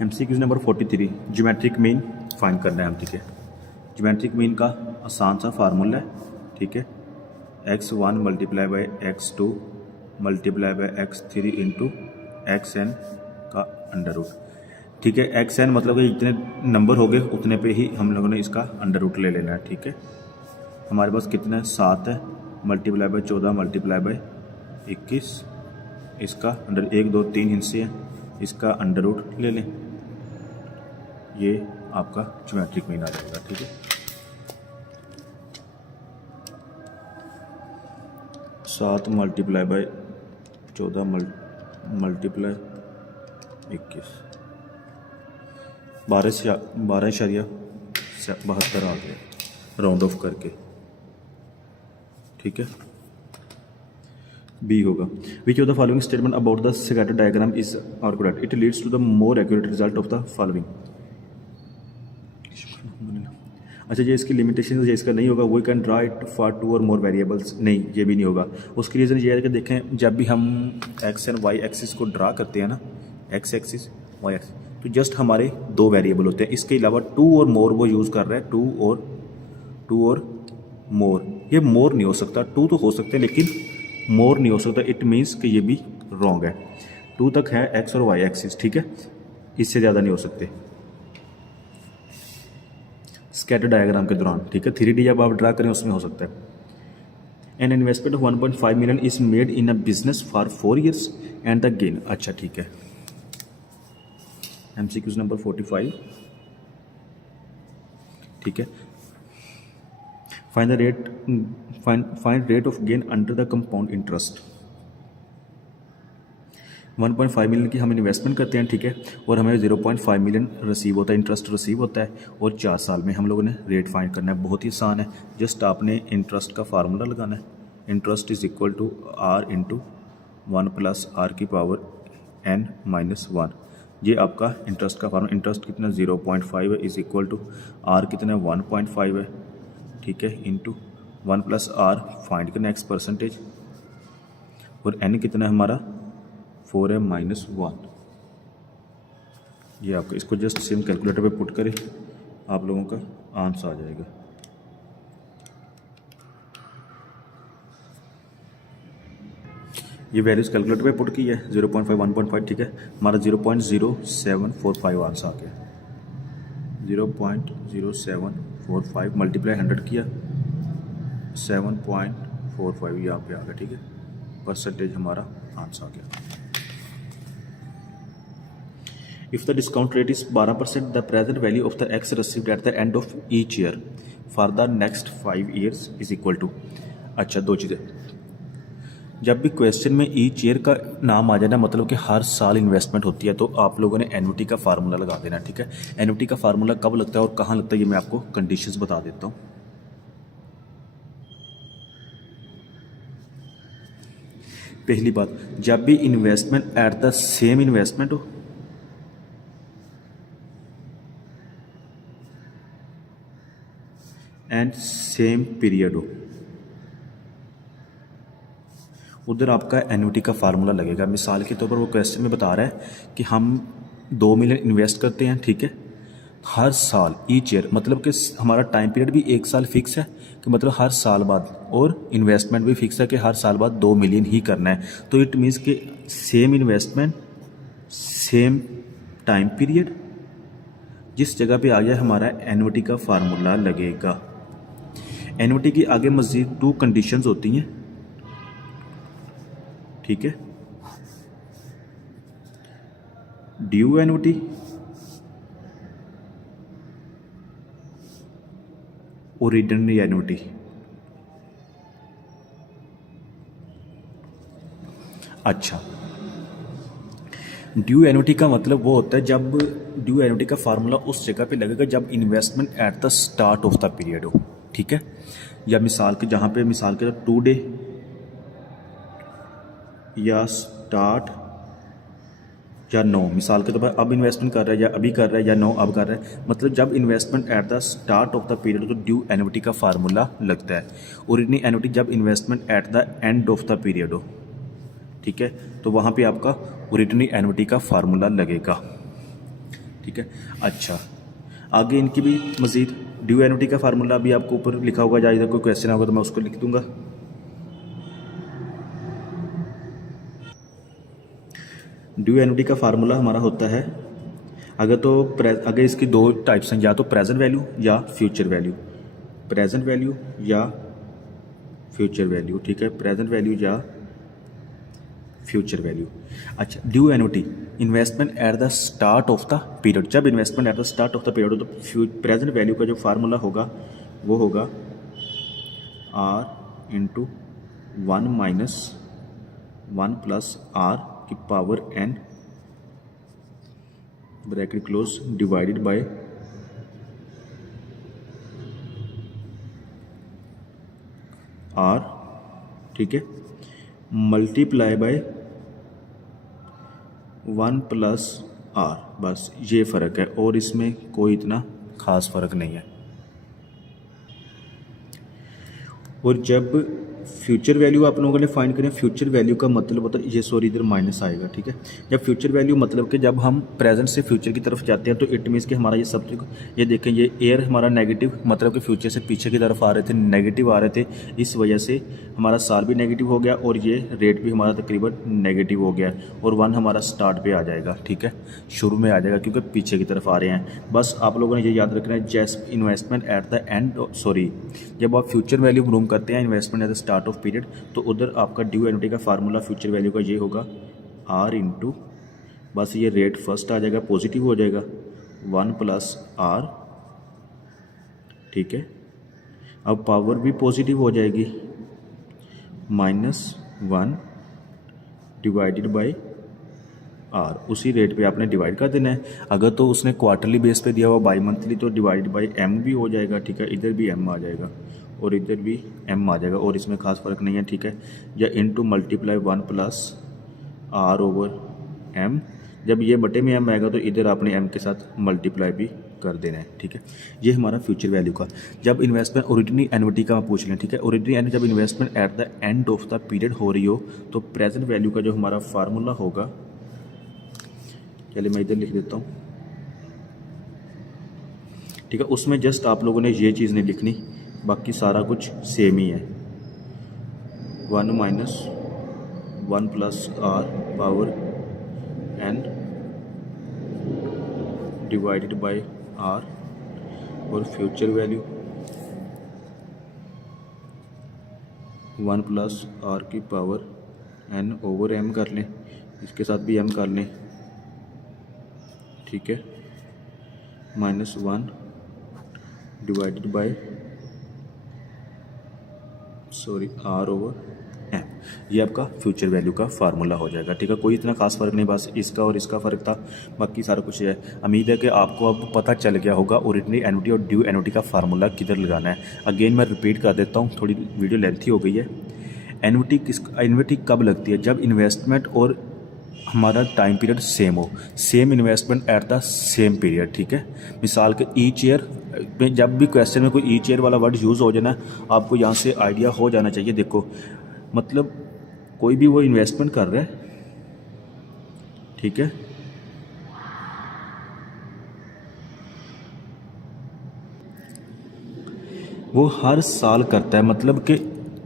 MCQ number 43 geometric mean find करना है हम, ठीक है। ज्योमेट्रिक मीन का आसान सा फार्मूला है, ठीक है। x1 multiply by x2 multiply by x3 into xn का अंडर रूट, ठीक है। xn मतलब कि जितने नंबर हो गए उतने पे ही हम लोगों ने इसका अंडर रूट ले लेना है, ठीक है। हमारे पास कितना है, 7 है, मल्टीप्लाई बाई 14 मल्टीप्लाई बाई 21, इसका अंडर 1 2 3 हिस्से हैं, इसका अंडर रूट ले लें, ये आपका ज्योमेट्रिक मीन आ जाएगा, ठीक है। सात मल्टीप्लाई बाई 14 मल्टीप्लाई 21, 12.72 आ गया राउंड ऑफ करके, ठीक है। बी होगा, which of the following statement about the scatter diagram is are correct, it leads to the more accurate result of the following. अच्छा, ये इसकी लिमिटेशन ये इसका नहीं होगा, we can draw it for 2 और मोर वेरिएबल्स, नहीं ये भी नहीं होगा। उसकी रीज़न ये है कि देखें, जब भी हम एक्स एंड वाई एक्सिस को ड्रा करते हैं ना, एक्स एक्सिस वाई एक्सिस, तो जस्ट हमारे 2 वेरिएबल होते हैं, इसके अलावा 2 और मोर वो यूज़ कर रहा है, 2 और मोर। ये मोर नहीं हो सकता, 2 तो हो सकते हैं लेकिन मोर नहीं हो सकता, इट मीन्स कि ये भी रॉन्ग है। 2 तक है एक्स और वाई एक्सिस, ठीक है, इससे ज़्यादा नहीं हो सकते स्कैटर डायग्राम के दौरान, ठीक है। 3D जब आप ड्रा करें उसमें हो सकता है। An investment of 1.5 million is made in a business for 4 years and the gain, अच्छा ठीक है। MCQ नंबर 45, ठीक है। Find rate of gain under the compound interest. 1.5 million की हम इन्वेस्टमेंट करते हैं, ठीक है, और हमें 0.5 मिलियन रिसीव होता है, इंटरेस्ट रिसीव होता है, और 4 साल में हम लोगों ने रेट फाइंड करना है। बहुत ही आसान है, जस्ट आपने इंटरेस्ट का फार्मूला लगाना है। Interest is equal to R into 1 plus R की पावर n माइनस 1, ये आपका इंटरेस्ट का फार्मूला। इंटरेस्ट कितना 0.5 है, इज इक्वल टू R कितना 1.5 है, ठीक है, इंटू 1 प्लस R फाइंड करना एक्स परसेंटेज, और n कितना है हमारा 4 है माइनस 1, ये आपका। इसको जस्ट सेम कैलकुलेटर पे पुट करें, आप लोगों का आंसर आ जाएगा। ये वैल्यूज कैलकुलेटर पे पुट की है, 0.5 1.5, ठीक है। हमारा 0.0745 आंसर आ गया। 0.0745 मल्टीप्लाई 100 किया, 7.45 यहाँ पे आ गया, ठीक है। परसेंटेज हमारा आंसर आ गया। If the discount rate is 12%, the present value of the X received at the end of each year for the next 5 years is equal to, अच्छा 2 चीज़ें, जब भी क्वेश्चन में ईच ईयर का नाम आ जाए ना, मतलब कि हर साल इन्वेस्टमेंट होती है, तो आप लोगों ने एन्युटी का फार्मूला लगा देना, ठीक है। एन्युटी का फार्मूला कब लगता है और कहाँ लगता है, ये मैं आपको कंडीशंस बता देता हूँ। पहली बात, जब भी investment at the same investment हो, एंड सेम पीरियड हो, उधर आपका एन्युटी का फार्मूला लगेगा। मिसाल के तौर पर वो क्वेश्चन में बता रहा है कि हम 2 मिलियन इन्वेस्ट करते हैं, ठीक है, हर साल ईच ईयर, मतलब कि हमारा टाइम पीरियड भी 1 साल फिक्स है कि मतलब हर साल बाद, और इन्वेस्टमेंट भी फिक्स है कि हर साल बाद 2 मिलियन ही करना है। तो इट मीन्स कि same investment same time period, जिस जगह पे आ गया हमारा एन्युटी का फार्मूला लगेगा। एन्युटी की आगे मज़ीद 2 कंडीशंस होती हैं, ठीक है, ड्यू एन्युटी और रिटर्न एन्युटी। अच्छा, ड्यू एन्युटी का मतलब वो होता है जब ड्यू एन्युटी का फार्मूला उस जगह पे लगेगा जब investment at the start of the period हो, ठीक है, या मिसाल के जहाँ पे मिसाल के 2 डे या स्टार्ट या नो, मिसाल के तौर पर अब इन्वेस्टमेंट कर रहा है या अभी कर रहा है या नो अब कर रहा है, मतलब जब investment at the start of the period तो ड्यू एन्युटी का फार्मूला लगता है। और इतनी एन्युटी जब investment at the end of the period हो, ठीक है, तो वहाँ पे आपका रिटर्न एन्युटी का फार्मूला लगेगा। ठीक है। अच्छा, आगे इनकी भी मज़ीद ड्यू एनुटी का फार्मूला भी आपको ऊपर लिखा होगा, या इधर कोई क्वेश्चन होगा तो मैं उसको लिख दूंगा। ड्यू एनुटी का फार्मूला हमारा होता है, अगर इसकी दो टाइप्स हैं, या तो प्रेजेंट वैल्यू या फ्यूचर वैल्यू, प्रेजेंट वैल्यू या फ्यूचर वैल्यू, ठीक है, प्रेजेंट वैल्यू या फ्यूचर वैल्यू। अच्छा, due annuity investment at the start of the period, जब investment at the start of the period हो तो प्रेजेंट वैल्यू का जो फार्मूला होगा वो होगा R into 1 minus 1 plus R की power n bracket close divided by R, ठीक है, मल्टीप्लाई बाय 1 प्लस R। बस ये फ़र्क है और इसमें कोई इतना ख़ास फ़र्क नहीं है। और जब फ्यूचर वैल्यू आप लोगों ने फाइंड करें, फ्यूचर वैल्यू का मतलब होता है ये, सॉरी इधर माइनस आएगा, ठीक है। जब फ्यूचर वैल्यू मतलब कि जब हम प्रेजेंट से फ्यूचर की तरफ जाते हैं तो इट मीन्स कि हमारा ये सब, ये देखें ये एयर हमारा नेगेटिव, मतलब कि फ्यूचर से पीछे की तरफ आ रहे थे, नेगेटिव आ रहे थे, इस वजह से हमारा साल भी नेगेटिव हो गया और ये रेट भी हमारा तकरीबन नेगेटिव हो गया, और 1 हमारा स्टार्ट पे आ जाएगा, ठीक है, शुरू में आ जाएगा क्योंकि पीछे की तरफ आ रहे हैं। बस आप लोगों ने ये याद रखना है, जैसे investment at the end, sorry जब आप फ्यूचर वैल्यू रूम करते हैं investment at the start of period, तो उधर आपका ड्यू एनुटी का फार्मूला फ्यूचर वैल्यू का ये होगा R इंटू, बस ये रेट फर्स्ट आ जाएगा, पॉजिटिव हो जाएगा, 1 प्लस R, ठीक है। अब पावर भी पॉजिटिव हो जाएगी, -1 डिवाइडेड बाय R, उसी रेट पे आपने डिवाइड कर देना है। अगर तो उसने क्वार्टरली बेस पे दिया हुआ बाई मंथली तो डिवाइड बाय M भी हो जाएगा, ठीक है, इधर भी M आ जाएगा और इधर भी M आ जाएगा और इसमें खास फ़र्क नहीं है, ठीक है। या into multiply 1 plus R over M, जब ये बटे में M आएगा तो इधर आपने M के साथ मल्टीप्लाई भी कर देना है, ठीक है। ये हमारा फ्यूचर वैल्यू का। जब इन्वेस्टमेंट ओरिजिनल एनुटी का पूछ लें, ठीक है, ओरिजिनल एनुटी जब investment at the end of the period हो रही हो तो प्रेजेंट वैल्यू का जो हमारा फार्मूला होगा, चलिए मैं इधर लिख देता हूँ, ठीक है। उसमें जस्ट आप लोगों ने ये चीज़ नहीं लिखनी, बाकी सारा कुछ सेम ही है। 1 minus 1 plus R power n divided by R, और फ्यूचर वैल्यू 1 प्लस R की पावर n ओवर m कर लें, इसके साथ भी m कर लें, ठीक है, -1 divided by R over m, ये आपका फ्यूचर वैल्यू का फार्मूला हो जाएगा, ठीक है। कोई इतना खास फ़र्क नहीं, बस इसका और इसका फ़र्क था, बाकी सारा कुछ है। उम्मीद है कि आपको अब पता चल गया होगा ओरिजिनल एनुटी और ड्यू एनुटी का फार्मूला किधर लगाना है। अगेन मैं रिपीट कर देता हूँ, थोड़ी वीडियो लेंथी हो गई है। एनुटी कब लगती है? जब इन्वेस्टमेंट और हमारा टाइम पीरियड सेम हो, same investment at the same period, ठीक है। मिसाल के ईच ईयर में, जब भी क्वेश्चन में कोई ईच ईयर वाला वर्ड यूज़ हो जाना, आपको यहाँ से आइडिया हो जाना चाहिए। देखो मतलब कोई भी वो इन्वेस्टमेंट कर रहा है, ठीक है, वो हर साल करता है, मतलब कि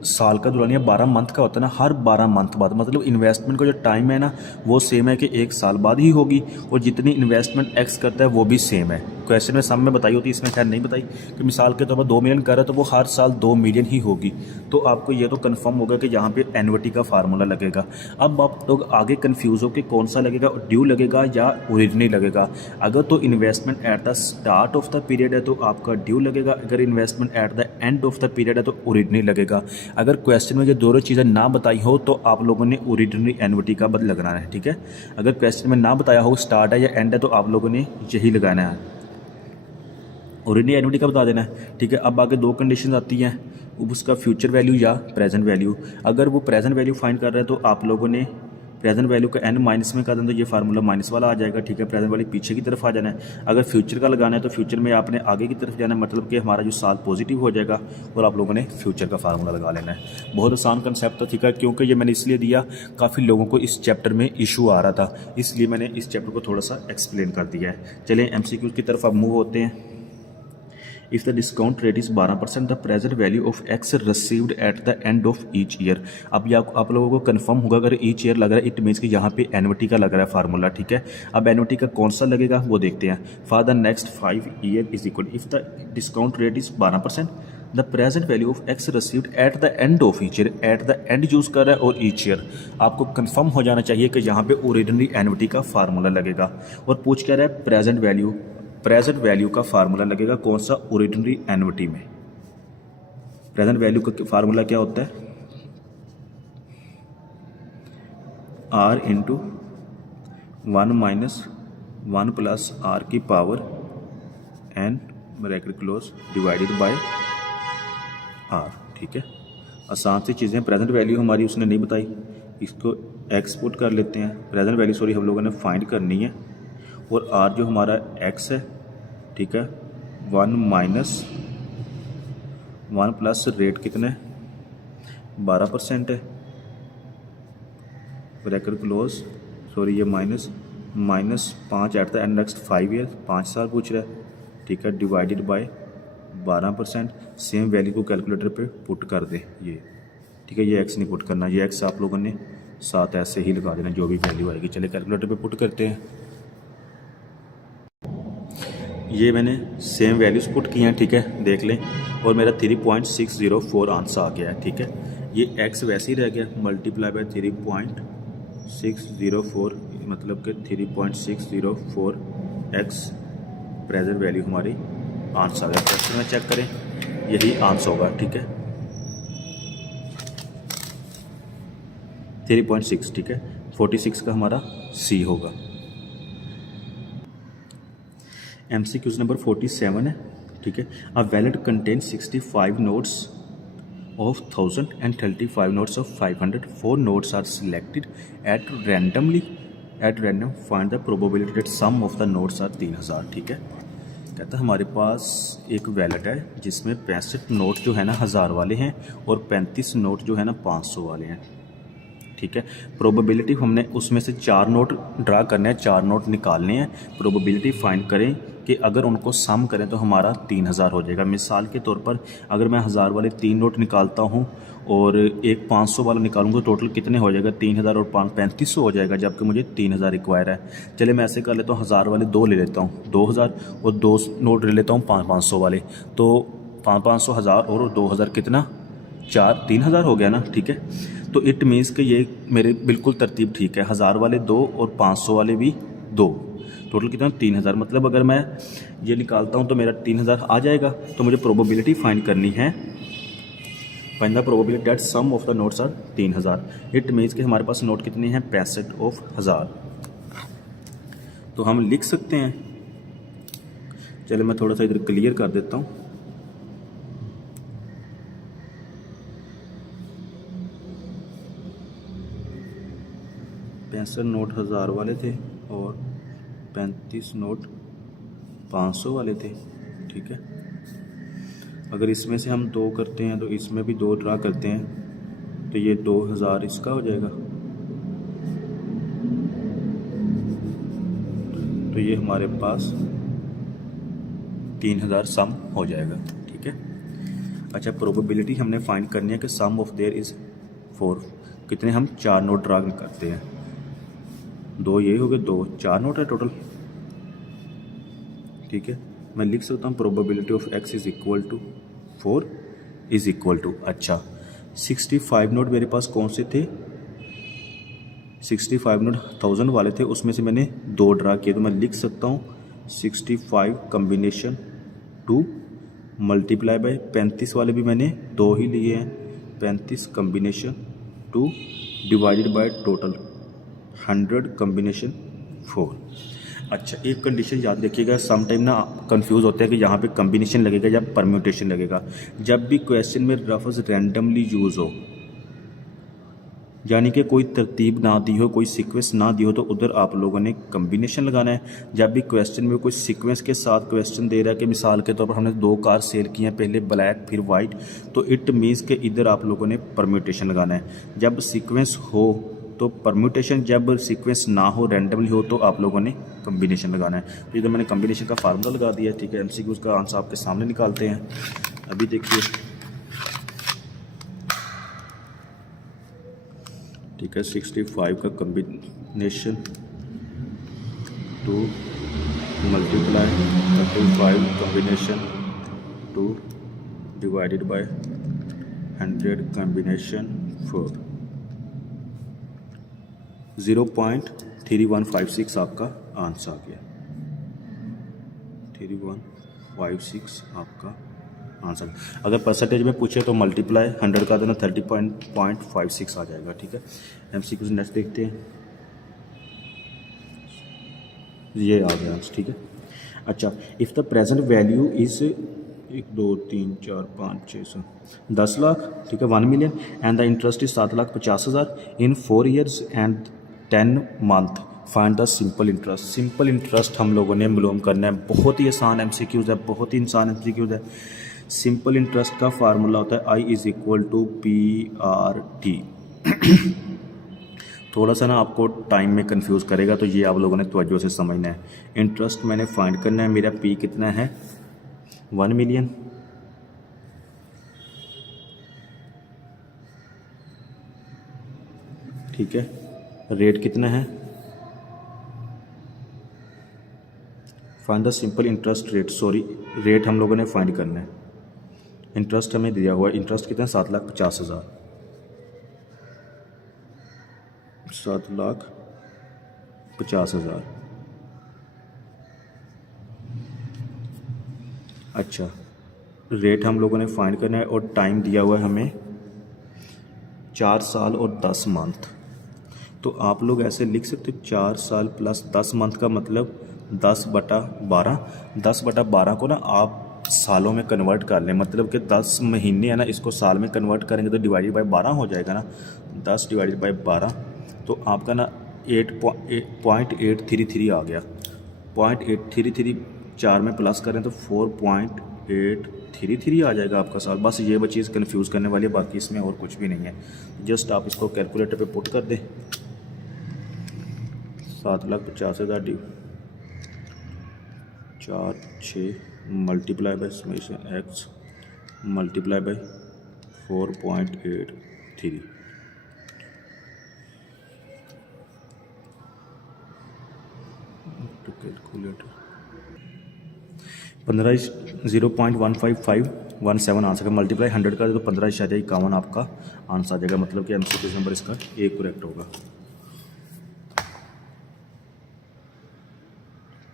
साल का दौरानिया 12 मंथ का होता है ना, हर 12 मंथ बाद, मतलब इन्वेस्टमेंट का जो टाइम है ना वो सेम है कि 1 साल बाद ही होगी, और जितनी इन्वेस्टमेंट एक्स करता है वो भी सेम है। क्वेश्चन में सम में बताई होती है, इसमें खैर नहीं बताई कि मिसाल के तौर पर 2 मिलियन कर रहा है तो वो हर साल 2 मिलियन ही होगी। तो आपको ये तो कंफर्म होगा कि यहाँ पे एनुटी का फार्मूला लगेगा। अब आप लोग आगे कंफ्यूज हो कि कौन सा लगेगा, ड्यू लगेगा या ओरिजिनल लगेगा। अगर तो investment at the start of the period है तो आपका ड्यू लगेगा, अगर investment at the end of the period है तो ओरिजिनल लगेगा। अगर क्वेश्चन में ये दोनों चीज़ें ना बताई हो तो आप लोगों ने ओरिजिनल एनुटी का बदल लगाना है, ठीक है। अगर क्वेश्चन में ना बताया हो स्टार्ट है या एंड है तो आप लोगों ने यही लगाना है, ओरिजिनल एनुटी का बता देना है, ठीक है। अब आगे 2 कंडीशन आती हैं, उसका फ्यूचर वैल्यू या प्रेजेंट वैल्यू। अगर वो प्रेजेंट वैल्यू फाइंड कर रहे हैं तो आप लोगों ने प्रेजेंट वैल्यू का n माइनस में कर दें तो ये फार्मूला माइनस वाला आ जाएगा, ठीक है। प्रेजेंट वैल्यू पीछे की तरफ आ जाना है। अगर फ्यूचर का लगाना है तो फ्यूचर में आपने आगे की तरफ जाना है, मतलब कि हमारा जो साल पॉजिटिव हो जाएगा और आप लोगों ने फ्यूचर का फार्मूला लगा लेना है। बहुत आसान कंसेप्ट था, ठीक है, क्योंकि ये मैंने इसलिए दिया, काफ़ी लोगों को इस चैप्टर में इशू आ रहा था, इसलिए मैंने इस चैप्टर को थोड़ा सा एक्सप्लेन कर दिया है। चलिए MCQ की तरफ अब मूव होते हैं। If the discount rate is 12%, the present value of X received at the end of each year। अब ये आप लोगों को कंफर्म होगा, अगर each year लग रहा है इट मीन्स कि यहाँ पे एनुअटी का लग रहा है फार्मूला, ठीक है। अब एनुअटी का कौन सा लगेगा वो देखते हैं। For the next 5 year is equal, if the discount rate is 12%, the present value of X received at the end of each year, at the end use कर रहा है और ईच ईयर। आपको कंफर्म हो जाना चाहिए कि यहाँ पे ओरिजिनली एनुअटी का फार्मूला लगेगा और पूछ क्या रहा है प्रेजेंट वैल्यू का फार्मूला लगेगा कौन सा, ओरिजिनरी एनुअटी में। प्रेजेंट वैल्यू का फार्मूला क्या होता है, R into 1 minus 1 plus R की power n bracket close divided by R, ठीक है। आसान सी चीज़ें। प्रेजेंट वैल्यू हमारी उसने नहीं बताई, इसको एक्सपोर्ट कर लेते हैं। प्रेजेंट वैल्यू सॉरी हम लोगों ने फाइंड करनी है और R जो हमारा X है, ठीक है, 1 माइनस 1 प्लस रेट कितने 12% है, ब्रैकेट क्लोज सॉरी ये minus 5 at the end next 5 year, 5 साल पूछ रहा है, ठीक है, डिवाइडेड बाय 12%। सेम वैल्यू को कैलकुलेटर पे पुट कर दे ये, ठीक है। ये X नहीं पुट करना, ये X आप लोगों ने साथ ऐसे ही लगा देना जो भी वैल्यू आएगी। चलिए कैलकुलेटर पे पुट करते हैं। ये मैंने सेम वैल्यूज़ पुट किए हैं, ठीक है, देख लें, और मेरा 3.604 आंसर आ गया है, ठीक है। ये X वैसे ही रह गया, मल्टीप्लाई बाय 3.604 मतलब कि 3.604 X प्रेजेंट वैल्यू हमारी आंसर आ गया। क्वेश्चन में चेक करें, यही आंसर होगा, ठीक है, 3.6, ठीक है। 46 का हमारा C होगा। MCQ नंबर 47 है, ठीक है। A wallet contain 65 notes of 1000 and 35 notes of 500. 4 notes are selected at random. Find the probability that sum of the notes are 3000, ठीक है। कहता है हमारे पास एक वैलेट है जिसमें 65 नोट जो है ना 1000 वाले हैं और 35 नोट जो है ना 500 वाले हैं, ठीक है। प्रोबेबिलिटी हमने उसमें से 4 नोट ड्रा करने हैं, 4 नोट निकालने हैं। प्रोबेबिलिटी फाइंड करें कि अगर उनको सम करें तो हमारा 3000 हो जाएगा। मिसाल के तौर पर अगर मैं 1000 वाले 3 नोट निकालता हूं और एक 500 वाला निकालूंगा तो टोटल कितने हो जाएगा, 3000 और 3500 हो जाएगा, जबकि मुझे 3000 रिक्वायर है। चलिए मैं ऐसे कर लेता हूँ, 1000 वाले 2 ले लेता हूँ, 2000 और 2 नोट ले लेता हूँ 500 वाले, तो 500 1000 और 2000 कितना 3000 हो गया ना, ठीक है। तो इट मीन्स कि ये मेरे बिल्कुल तरतीब ठीक है, 1000 वाले 2 और 500 वाले भी 2, टोटल कितना 3000। मतलब अगर मैं ये निकालता हूँ तो मेरा 3000 आ जाएगा। तो मुझे प्रोबेबिलिटी फाइंड करनी है, find the probability that sum of the notes are 3000। It means कि हमारे पास नोट कितने हैं 65 ऑफ 1000। तो हम लिख सकते हैं, चलिए मैं थोड़ा सा इधर क्लियर कर देता हूँ। नोट 1000 वाले थे और 35 नोट 500 वाले थे, ठीक है। अगर इसमें से हम 2 करते हैं तो इसमें भी 2 ड्रा करते हैं तो ये 2000 इसका हो जाएगा, तो ये हमारे पास 3000 सम हो जाएगा, ठीक है। अच्छा, प्रोबेबिलिटी हमने फाइंड करनी है कि सम ऑफ देयर इज़ 4। कितने हम 4 नोट ड्रा करते हैं, 2 ये हो गए, 2 4 नोट है टोटल, ठीक है। मैं लिख सकता हूँ probability of X is equal to 4 is equal to, अच्छा 65 नोट मेरे पास कौन से थे, 65 नोट 1000 वाले थे, उसमें से मैंने 2 ड्रा किए, तो मैं लिख सकता हूँ 65 कम्बिनेशन 2 मल्टीप्लाई बाय 35 वाले भी मैंने 2 ही लिए हैं, 35 combination 2 divided by total 100 combination 4। अच्छा, एक कंडीशन याद रखिएगा, सम टाइम ना कंफ्यूज होता है कि यहाँ पे कम्बिनेशन लगेगा या परम्यूटेशन लगेगा। जब भी क्वेश्चन में लफ्ज़ रैंडमली यूज़ हो, यानी कि कोई तरतीब ना दी हो, कोई सीक्वेंस ना दी हो, तो उधर आप लोगों ने कम्बिनेशन लगाना है। जब भी क्वेश्चन में कोई सीक्वेंस के साथ क्वेश्चन दे रहा है कि मिसाल के तौर पर हमने 2 कार सेल की हैं, पहले ब्लैक फिर वाइट, तो इट मीन्स कि इधर आप लोगों ने परम्यूटेशन लगाना है। जब सीक्वेंस हो तो परम्यूटेशन, जब सीक्वेंस ना हो, रैंडमली हो, तो आप लोगों ने कम्बिनेशन लगाना है। तो इधर मैंने कम्बिनेशन का फार्मूला लगा दिया है, ठीक है। एमसीक्यूज़ का आंसर आपके सामने निकालते हैं। अभी देखिए, ठीक है, 65 का combination 2 multiply 35 combination 2 divided by 100 combination 4, 0.3156 आपका आंसर आ गया। 3156 आपका आंसर। अगर परसेंटेज में पूछे तो मल्टीप्लाई 100 का देना 30.56 आ जाएगा, ठीक है। एमसीक्यूज़ नेक्स्ट देखते हैं। ये आ गया आंसर, ठीक है। अच्छा, if the present value is 1 2 3 4 5 6 7 10 lakh, ठीक है, 1 million, and the interest is 7,50,000 in 4 years and 10 month, find the simple interest. Simple interest हम लोगों ने मालूम करना है। बहुत ही आसान एमसीक्यूज़ है, बहुत ही आसान एमसीक्यूज़ है। सिंपल इंटरेस्ट का फार्मूला होता है I is equal to PRT। थोड़ा सा ना आपको टाइम में कंफ्यूज करेगा, तो ये आप लोगों ने तवज्जो से समझना है। इंटरेस्ट मैंने फाइंड करना है, मेरा P कितना है 1 मिलियन, ठीक है। रेट कितना है, find the simple interest rate, sorry rate हम लोगों ने फाइंड करना है। इंटरेस्ट हमें दिया हुआ है, इंटरेस्ट कितना है 7,50,000, 7,50,000। अच्छा, रेट हम लोगों ने फाइंड करना है और टाइम दिया हुआ है हमें 4 साल और 10 मंथ। तो आप लोग ऐसे लिख सकते हो 4 साल प्लस 10 मंथ का मतलब 10/12। 10/12 को ना आप सालों में कन्वर्ट कर लें, मतलब कि 10 महीने है ना, इसको साल में कन्वर्ट करेंगे तो डिवाइडेड बाय 12 हो जाएगा ना। 10 डिवाइडेड बाय 12 तो आपका ना 8.833 आ गया। 0.833 4 में प्लस करें तो 4.833 आ जाएगा आपका साल। बस ये वो चीज़ कन्फ्यूज़ करने वाली है, बाकी इसमें और कुछ भी नहीं है। जस्ट आप इसको कैलकुलेटर पे पुट कर दें। 7,50,000 4 6 multiply by summation x multiply by 4.83, तो कैलकुलेटर 0.1517 आंसर का मल्टीप्लाई 100 का तो 15.51 आपका आंसर आ जाएगा। मतलब कि एमसीक्यू नंबर इसका एक करेक्ट होगा।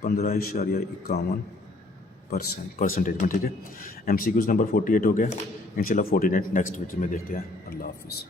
15.51% परसेंटेज में, ठीक है। एमसीक्यूज़ नंबर 48 हो गया। इंशाल्लाह 49 नेक्स्ट वीडियो में देखते हैं। अल्लाह हाफिज़।